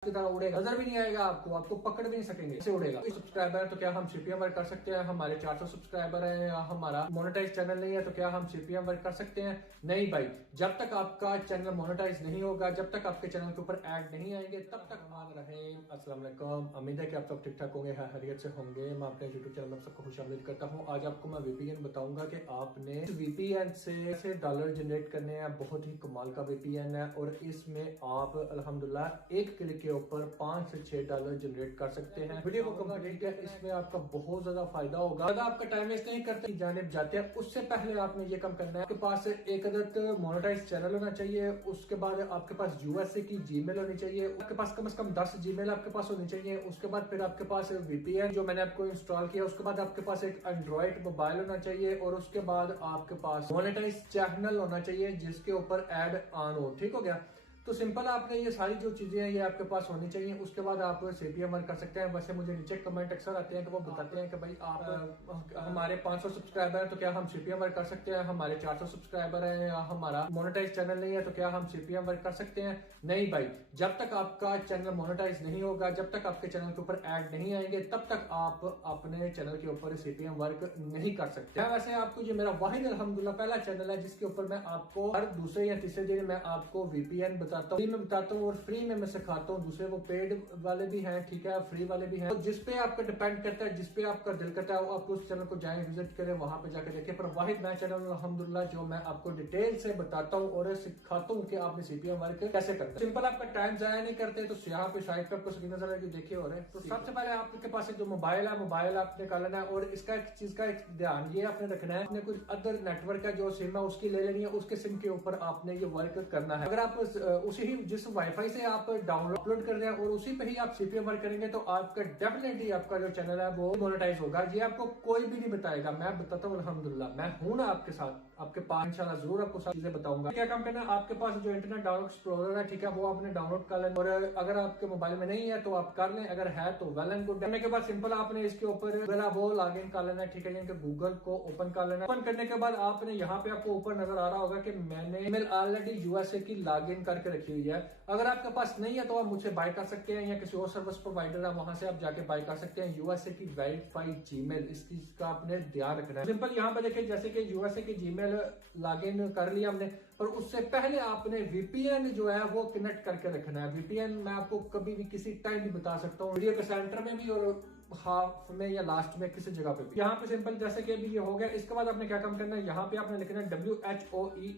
की तरह उड़ेगा, नजर भी नहीं आएगा आपको, आपको पकड़ भी नहीं सकेंगे, ऐसे उड़ेगा। सब्सक्राइबर है तो क्या हम सीपीएम वर्क कर सकते हैं? हमारे 400 सब्सक्राइबर हैं या हमारा मोनेटाइज चैनल नहीं है तो क्या हम सीपीएम वर्क कर सकते हैं? नहीं भाई, जब तक आपका चैनल मोनेटाइज नहीं होगा, जब तक आपके चैनल के ऊपर ऐड नहीं आएंगे, तब तक मान रहे। अस्सलाम वालेकुम, उम्मीद है कि आप सब ठीक ठाक होंगे, खैरियत से होंगे। मैं अपने यूट्यूब चैनल में सबको खुशामदीद करता हूँ। आज आपको मैं वीपीएन बताऊंगा कि आपने वीपीएन से डॉलर जनरेट करने हैं। बहुत ही कमाल का वीपीएन है और इसमें आप अल्हम्दुलिल्लाह एक क्लिक के ऊपर 5 से 6 डॉलर जनरेट कर सकते हैं। वीडियो को कंप्लीट है, इसमें आपका बहुत ज्यादा फायदा होगा। अगर आपका टाइम वेस्ट नहीं करते जानिब जाते हैं, उससे पहले आपने ये काम करना है। आपके पास एक अदद मोनेटाइज चैनल होना चाहिए, उसके बाद आपके पास यूएसए की जीमेल होनी चाहिए, आपके पास कम से कम 10 जीमेल आपके पास होनी चाहिए। उसके बाद फिर आपके पास वीपीएन जो मैंने आपको इंस्टॉल किया, उसके बाद आपके पास एक एंड्रॉइड मोबाइल होना चाहिए और उसके बाद आपके पास मोनेटाइज चैनल होना चाहिए जिसके ऊपर एड ऑन हो। ठीक हो गया? तो सिंपल आपने ये सारी जो चीजें हैं ये आपके पास होनी चाहिए। उसके बाद आप सीपीएम वर्क कर सकते हैं। वैसे मुझे नीचे कमेंट अक्सर आते हैं कि वो बताते हैं कि भाई आप हमारे 500 सब्सक्राइबर हैं तो क्या हम सीपीएम वर्क कर सकते हैं? हमारे 400 सब्सक्राइबर हैं या हमारा मोनेटाइज चैनल नहीं है तो क्या हम सीपीएम वर्क कर सकते हैं? नहीं भाई, जब तक आपका चैनल मोनेटाइज नहीं होगा, जब तक आपके चैनल के ऊपर ऐड नहीं आएंगे, तब तक आप अपने चैनल के ऊपर सीपीएम वर्क नहीं कर सकते। वैसे आपको ये मेरा वाहिद अल्हम्दुलिल्लाह पहला चैनल है जिसके ऊपर मैं आपको हर दूसरे या तीसरे दिन मैं आपको वीपीएन फ्री में बताता हूँ और फ्री में मैं सिखाता हूँ। दूसरे वो पेड वाले भी हैं, ठीक है, फ्री वाले भी हैं। तो जिसपे आपका डिपेंड करता है, जिसपे आपका दिल करता है, वो आप उस चैनल को जाएं, विजिट करें, वहां पे जाकर देखें। पर वाहिद नया चैनल अल्हम्दुलिल्लाह जो मैं आपको डिटेल से बताता हूँ और सिखाता हूँ कि आपने सीपीएम वर्क कैसे करना है। सिंपल आपका टाइम जाया नहीं करते तो यहाँ पे साइड पे आपको स्क्रीन नजर आएगी, देखिए। और तो सबसे पहले आपके पास जो मोबाइल है, मोबाइल आपने निकालना है और इसका एक चीज का एक ध्यान ये आपने रखना है, आपने कुछ अदर नेटवर्क का जो सिम है उसकी ले लेनी है, उसके सिम के ऊपर आपने ये वर्क करना है। अगर आप उसी ही जिस वाईफाई से आप डाउनलोड अपलोड कर रहे हैं और उसी पे ही आप सीपीएम वर्क करेंगे तो आपका डेफिनेटली आपका जो चैनल है वो मोनेटाइज होगा। ये आपको कोई भी नहीं बताएगा, मैं बताता हूँ। अल्हम्दुलिल्लाह मैं हूं ना आपके साथ, आपके पास इंशाल्लाह जरूर आपको सारी चीजें बताऊंगा। क्या काम करना है, आपके पास जो इंटरनेट डाउनलोड एक्सप्लोरर है, ठीक है, वो आपने डाउनलोड कर लेना। और अगर आपके मोबाइल में नहीं है तो आप कर लें, अगर है तो वेल एंड गुड। करने के बाद सिंपल आपने इसके ऊपर वो लॉग इन कर लेना है, ठीक है, यानी कि गूगल को ओपन कर लेना। ओपन करने के बाद आपने यहाँ पे आपको ऊपर नजर आ रहा होगा कि मैंने ईमेल ऑलरेडी यूएसए की लॉग इन करके रखी हुई है। अगर आपके पास नहीं है तो आप मुझसे बाय कर सकते हैं या किसी और सर्विस प्रोवाइडर है वहां से आप जाके बाय कर सकते हैं। यूएसए की वेरीफाइड जीमेल, इस चीज का आपने ध्यान रखना है। सिंपल यहाँ पे देखिए, जैसे कि यूएसए की जीमेल लॉग इन कर लिया हमने, पर उससे पहले आपने वीपीएन जो है वो कनेक्ट करके रखना है। वीपीएन मैं आपको कभी भी किसी टाइम भी बता सकता हूँ, वीडियो के सेंटर में भी और हाफ में या लास्ट में किसी जगह पे भी। यहाँ पे सिंपल जैसे कि अभी ये हो गया। इसके बाद आपने क्या काम करना है, यहाँ पे आपने लिखना है WHOER.NET,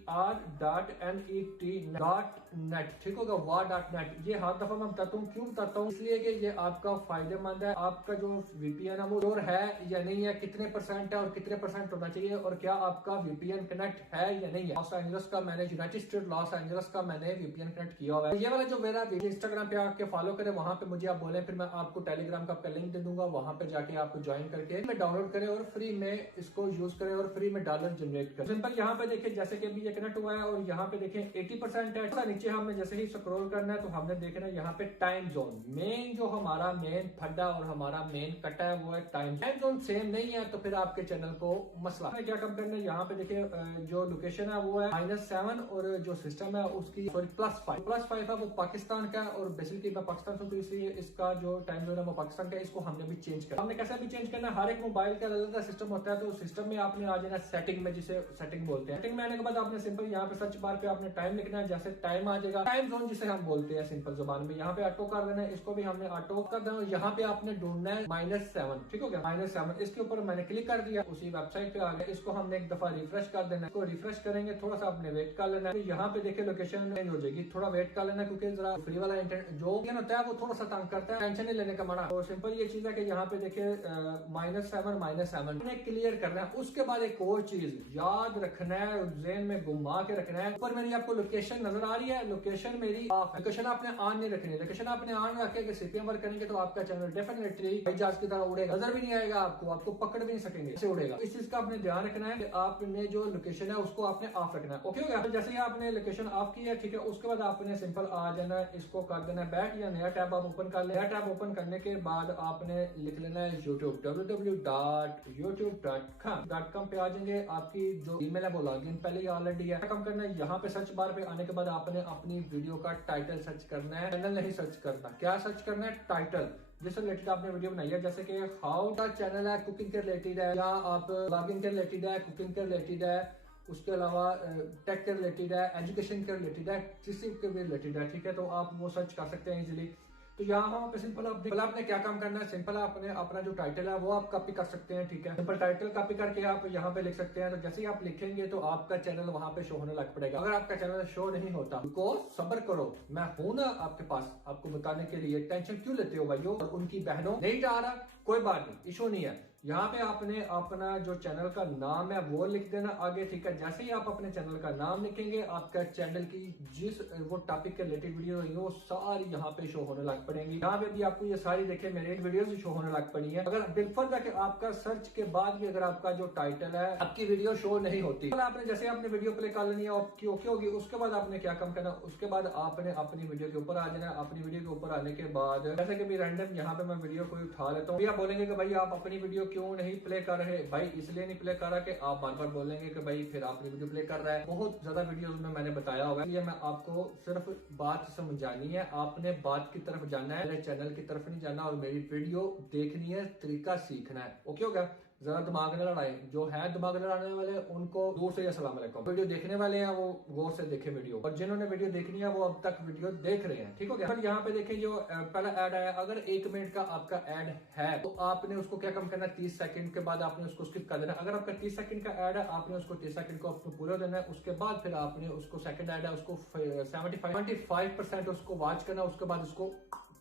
ठीक होगा, war.net। ये हर दफा मैं बताता हूँ, क्यों बताता हूँ, इसलिए कि ये आपका फायदेमंद है। आपका जो वीपीएन है वो श्योर है या नहीं है, कितने % है और कितने % होना चाहिए, और क्या आपका वीपीएन कनेक्ट है या नहीं है। लॉस एंजल्स का मैंने, यूनाइटेड स्टेट लॉस एंजल्स का मैंने वीपीएन कनेक्ट किया हुआ है। ये वाला जो मेरा इंस्टाग्राम पे आके फॉलो करे, वहां पे मुझे आप बोले, फिर मैं आपको टेलीग्राम का लिंक दे दूंगा, वहां पे जाके आप ज्वाइन करके में डाउनलोड करें और फ्री में इसको यूज करें और फ्री में डॉलर जनरेट करें। सिंपल यहाँ पे देखिए, जैसे कि अभी ये कनेक्ट हुआ है और यहाँ पे देखें 80% है। नीचे हमने जैसे ही स्क्रॉल करना है तो हमने देखना है यहाँ पे टाइम जोन। मेन जो हमारा मेन फड्डा और हमारा मेन कटा है वो है टाइम जोन। सेम नहीं है तो फिर आपके चैनल को मसला है। क्या काम करना है, यहाँ पे देखिए जो लोकेशन है वो है -7 और जो सिस्टम है उसकी +5 है, वो पाकिस्तान का। और बेसिकली मैं पाकिस्तान से, तो इसलिए इसका जो टाइम जोन है वो पाकिस्तान का। इसको हमने भी चेंज करना, हमने कैसा भी चेंज करना है। हर एक मोबाइल का अलग अलग सिस्टम होता है, तो सिस्टम में आपने आ जाना सेटिंग में, जिसे सेटिंग बोलते हैं। सेटिंग में आने के बाद आपने सिंपल यहाँ पे सर्च बार पे आपने टाइम लिखना है, जैसे टाइम आ जाएगा, टाइम जोन जिसे हम बोलते हैं सिंपल जुबान में। यहाँ पे ऑटो कर देना है, इसको भी हमने ऑटो कर देना। यहाँ पे आपने ढूंढना है -7, ठीक हो गया, -7। इसके ऊपर मैंने क्लिक कर दिया, उसी वेबसाइट पे आ गया। इसको हमने एक दफा रिफ्रेश कर देना है। इसको रिफ्रेश करेंगे, थोड़ा सा आपने वेट कर लेना है। तो यहाँ पे देखिए लोकेशन चेंज हो जाएगी, थोड़ा वेट कर लेना, क्योंकि जरा फ्री वाला इंटरनेट जो होता है वो थोड़ा सा तंग करता है, टेंशन नहीं लेने का मना। तो सिंपल ये चीज है कि यहाँ पे देखिए -7 क्लियर करना है। उसके बाद एक और चीज याद रखना है, जेन में घुमा के रखना है। ऊपर मेरी आपको लोकेशन नजर आ रही है, लोकेशन मेरी ऑफ है। लोकेशन आपने ऑन नहीं रखनी है, लोकेशन आपने ऑन रखे सीपीएम वर्क करेंगे तो आपका चैनल डेफिनेटली जहाज की तरह उड़ेगा, नजर भी नहीं आएगा आपको, आपको पकड़ भी नहीं सकेंगे, ऐसे उड़ेगा। इस चीज का आपने ध्यान रखना है कि आपने जो लोकेशन है उसको आपने ऑफ रखना है। ओके। गया। तो जैसे ही आपने लोकेशन ऑफ की है, ठीक है, उसके बाद आपने सिंपल आ जाना है, इसको कर देना है बैक या नया टैब आप ओपन कर ले। नया टैब ओपन करने के बाद आपने लिख लेना है YouTube, www.youtube.com पे आ जाएंगे। आपकी जो ईमेल है वो लॉगिन पहले ही ऑलरेडी है। काम करना है, यहाँ पे सर्च बार पे आने के बाद आपने अपनी वीडियो का टाइटल सर्च करना है, चैनल नहीं सर्च करना। क्या सर्च करना है? टाइटल, जिससे रिलेटेड आपने वीडियो बनाई है, जैसे कि हाउ का चैनल है, कुकिंग के रिलेटेड है, या आप ब्लॉगिंग के रिलेटेड है, कुकिंग के रिलेटेड है, उसके अलावा टेक के रिलेटेड है, एजुकेशन के रिलेटेड है, किसी के भी रिलेटेड है, ठीक है। तो आप वो सर्च कर सकते हैं इजीली। तो यहाँ पे सिंपल आपने क्या काम करना है, सिंपल आपने अपना जो टाइटल है वो आप कॉपी कर सकते हैं, ठीक है। सिंपल टाइटल कॉपी करके आप यहाँ पे लिख सकते हैं। तो जैसे ही आप लिखेंगे तो आपका चैनल वहां पे शो होने लग पड़ेगा। अगर आपका चैनल शो नहीं होता तो सब्र करो, मैं हूं ना आपके पास आपको बताने के लिए। टेंशन क्यों लेते हो भाइयों और उनकी बहनों? नहीं जा रहा, कोई बात नहीं, इशू नहीं है। यहाँ पे आपने अपना जो चैनल का नाम है वो लिख देना आगे, ठीक है। जैसे ही आप अपने चैनल का नाम लिखेंगे, आपका चैनल की जिस वो टॉपिक के रिलेटेड वीडियो होंगी वो सारी यहाँ पे शो होने लग पड़ेंगी। यहाँ पे भी आपको ये सारी देखे मेरे वीडियो शो होने लग पड़ी है। अगर बिल्कुल आपका सर्च के बाद भी अगर आपका जो टाइटल है आपकी वीडियो शो नहीं होती, तो आपने जैसे आपने वीडियो प्ले कर लेनी है ओके होगी, उसके बाद आपने क्या काम करना, उसके बाद आपने अपनी वीडियो के ऊपर आ जाना। अपनी वीडियो के ऊपर आने के बाद जैसे कि रैंडम यहाँ पे मैं वीडियो को उठा लेता हूँ। आप बोलेंगे कि भाई आप अपनी वीडियो क्यों नहीं प्ले कर रहे? भाई इसलिए नहीं प्ले कर रहा कि आप बार बार बोलेंगे कि भाई फिर आपने वीडियो प्ले कर रहा है। बहुत ज्यादा वीडियोस में मैंने बताया होगा, इसलिए मैं आपको सिर्फ बात समझानी है, आपने बात की तरफ जाना है, मेरे चैनल की तरफ नहीं जाना और मेरी वीडियो देखनी है, तरीका सीखना है। ओके हो गया? जरा दिमाग न लड़ाए, जो है दिमाग लड़ाने वाले उनको दूर से अस्सलाम वालेकुम। वीडियो देखने वाले हैं वो गौर से देखे वीडियो, और जिन्होंने वीडियो देखनी है वो अब तक वीडियो देख रहे हैं, ठीक हो गया। फिर यहाँ पे देखें जो पहला ऐड आया, अगर 1 मिनट का आपका ऐड है तो आपने उसको क्या कम करना है, 30 सेकंड के बाद आपने उसको स्किप कर देना। अगर आपका 30 सेकंड का ऐड है, आपने उसको 30 सेकंड को आपको पूरा देना है। उसके बाद फिर आपने उसको सेकंड ऐड है उसको 75% उसको वॉच करना, उसके बाद उसको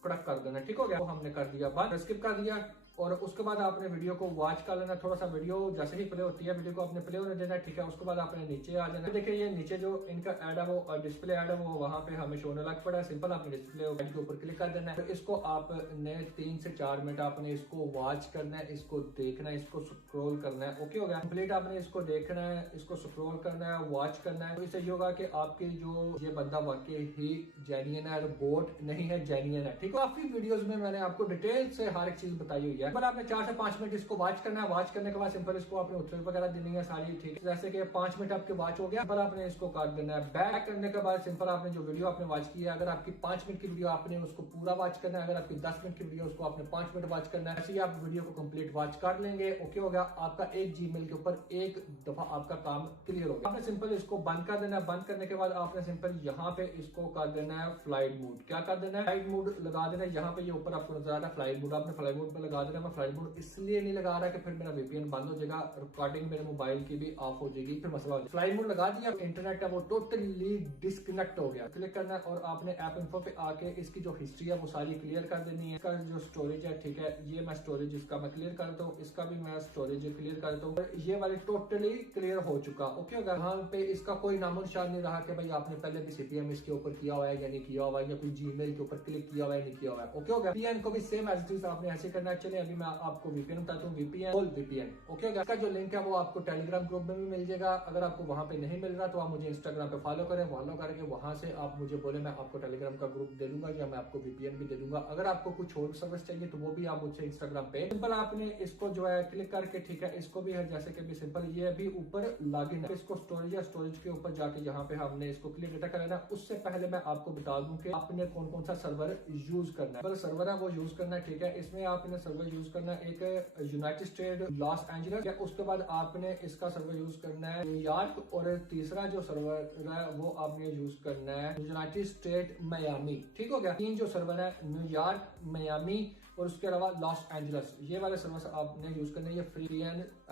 कड़क कर देना, ठीक हो गया। वो हमने कर दिया, बाद स्किप कर दिया, और उसके बाद आपने वीडियो को वॉच कर लेना। थोड़ा सा वीडियो जैसे ही प्ले होती है वीडियो को आपने प्ले होने देना, ठीक है। उसके बाद आपने नीचे आ जाना। देखिए ये नीचे जो इनका ऐड है वो डिस्प्ले ऐड है वो वहां पे हमें शो होने लग पड़ा है। सिंपल आपने डिस्प्ले ऐड के ऊपर क्लिक कर देना है। फिर इसको आपने 3 से 4 मिनट आपने इसको वॉच करना है, इसको देखना है, इसको स्क्रॉल करना है। ओके हो गया, कंप्लीट आपने इसको देखना है, इसको स्क्रॉल करना है, वॉच करना है। तो इससे ये होगा कि आपकी जो ये बंदा वाकई ही जेन्युइन है, बोट नहीं है, जेन्युइन है, ठीक है। काफी वीडियोस में मैंने आपको डिटेल से हर एक चीज बताई हुई है। पर आपने 4 से 5 मिनट इसको वॉच करना है। वॉच करने के बाद सिंपल इसको आपने उत्तर वगैरह देनी है सारी, ठीक है। जैसे कि 5 मिनट आपके वॉच हो गया, पर आपने इसको कर देना है। बैक करने के बाद सिंपल आपने जो वीडियो आपने वॉच की है, अगर आपकी 5 मिनट की वीडियो आपने उसको पूरा वॉच करना है, अगर आपकी 10 मिनट की वीडियो उसको आपने 5 मिनट वॉच करना है। ऐसे ही आप वीडियो को कंप्लीट वॉच कर लेंगे। ओके हो गया, आपका एक जीमेल के ऊपर एक दफा आपका काम क्लियर हो गया। आपने सिंपल इसको बंद कर देना है। बंद करने के बाद आपने सिंपल यहाँ पे इसको कर देना है फ्लाइट मोड। क्या कर देना है? फ्लाइट मोड लगा देना है। यहाँ पे ये ऊपर आपको नजर आ रहा है फ्लाइट मोड, आपने फ्लाइट मोड पे लगा देना है। मैं फ्लाइट मोड इसलिए नहीं लगा रहा कि फिर मेरा वीपीएन बंद हो जाएगा, रिकॉर्डिंग मेरे मोबाइल की भी ऑफ हो जाएगी, फिर मसला हो जाएगा। फ्लाइट मोड लगा दिया, इंटरनेट है वो टोटली डिस्कनेक्ट हो गया। क्लिक करना है और आपने ऐप इन्फो पे आके इसकी जो हिस्ट्री है वो सारी क्लियर कर देनी है। इसका जो स्टोरेज है, ठीक है, ये मैं स्टोरेज इसका मैं क्लियर कर देता हूँ, इसका भी मैं स्टोरेज क्लियर कर देता हूँ। ये वाली टोटली क्लियर हो चुका। ओके होगा, यहाँ पे इसका कोई नामो निशान नहीं रहा कि भाई आपने पहले भी सीपीएम इसके ऊपर किया हुआ है या नहीं किया हुआ है, या कोई जीमेल के ऊपर क्लिक किया हुआ है नहीं किया हुआ है। ओके होगा, वीपीएन को भी सेम एज इट इज आपने ऐसे करना है। चलिए अभी मैं आपको वीपीएन बताता हूँ, वीपीएन। ओके, इसका जो लिंक है वो आपको टेलीग्राम ग्रुप में भी मिल जाएगा। अगर आपको वहां पे नहीं मिल रहा तो आप मुझे इंस्टाग्राम पे फॉलो करें, फॉलो करके वहां से आप मुझे बोले, मैं आपको टेलीग्राम का ग्रुप दे दूंगा या मैं आपको वीपीएन भी दे दूंगा। अगर आपको कुछ और सर्विस चाहिए तो वो भी आप मुझसे इंस्टाग्राम पे सिंपल आपने इसको जो है क्लिक करके, ठीक है, इसको भी है जैसे कि भी सिंपल ये भी ऊपर लॉगिन है। इसको स्टोरेज है, स्टोरेज के ऊपर जाके यहाँ पे हमने इसको क्लियर डेटा करना है। उससे पहले मैं आपको बता दूं कि आपने कौन कौन सा सर्वर यूज करना है। सर्वर है वो यूज करना है, ठीक है। इसमें आपने सर्वर यूज करना है एक यूनाइटेड स्टेट लॉस एंजलिस, उसके बाद आपने इसका सर्वर यूज करना है न्यूयॉर्क, और तीसरा जो सर्वर है वो आपने यूज करना है यूनाइटेड स्टेट मियामी, ठीक हो गया। 3 जो सर्वर है न्यूयॉर्क, मियामी और उसके अलावा लॉस एंजलिस, ये वाले सर्वर आपने यूज करने हैं। ये फ्री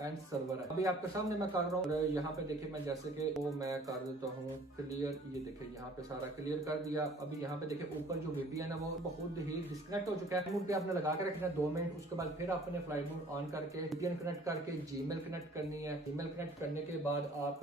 एंड सर्वर है। अभी आपके सामने मैं कर रहा हूँ और यहाँ पे देखिए मैं जैसे कि वो मैं कर देता हूँ क्लियर। ये देखिए यहाँ पे सारा क्लियर कर दिया। अभी यहाँ पे देखिए ऊपर जो वीपीएन है वो बहुत ही डिस्कनेक्ट हो चुका है। मोड पे आपने लगा के रखना है 2 मिनट। उसके बाद फिर आपने फ्लाइट मोड ऑन करके वीपीएन कनेक्ट करके जीमेल कनेक्ट करनी है। जीमेल कनेक्ट करने के बाद आप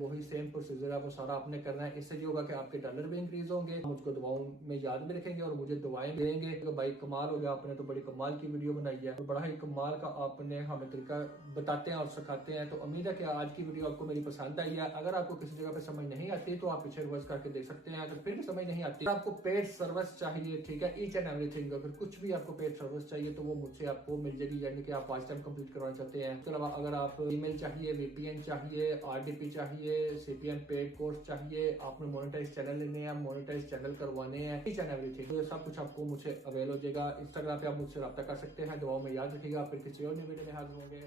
वही सेम प्रोसीजर है वो सारा आपने करना है। इससे ये होगा कि आपके डॉलर भी इंक्रीज होंगे, मुझको दुआओं में याद भी रखेंगे और मुझे दुआएं देंगे। तो भाई कमाल हो गया, आपने तो तो बड़ी कमाल की वीडियो बनाई है, तो बड़ा ही कमाल का आपने हमें तरीका बताते हैं और सिखाते हैं। तो उम्मीद है कि आज की वीडियो आपको मेरी पसंद आई है। अगर आपको किसी जगह पे समझ नहीं आती तो आप पीछे रिवर्स करके देख सकते हैं। अगर फिर भी समझ नहीं आती, आपको पेड सर्विस चाहिए, ठीक है, ईच एंड एवरीथिंग, अगर कुछ भी आपको पेड सर्विस चाहिए तो वो मुझसे आपको मिल जाएगी, यानी कि आप वॉच टाइम कंप्लीट करवाना चाहते हैं। इसके अलावा अगर आप ईमेल चाहिए, वीपीएन चाहिए, आरडीपी चाहिए, सीपीएन पेड कोर्स चाहिए, आपने मोनेटाइज चैनल लेने हैं, मोनेटाइज चैनल करवाने हैं, ईच एंड एवरीथिंग, तो ये सब कुछ आपको मुझसे अवेल हो जाएगा। इंस्टाग्राम पे आप मुझसे रब्ता कर सकते हैं। दुआओं में याद रखिएगा, फिर किसी और नई वीडियो में हाजिर होंगे।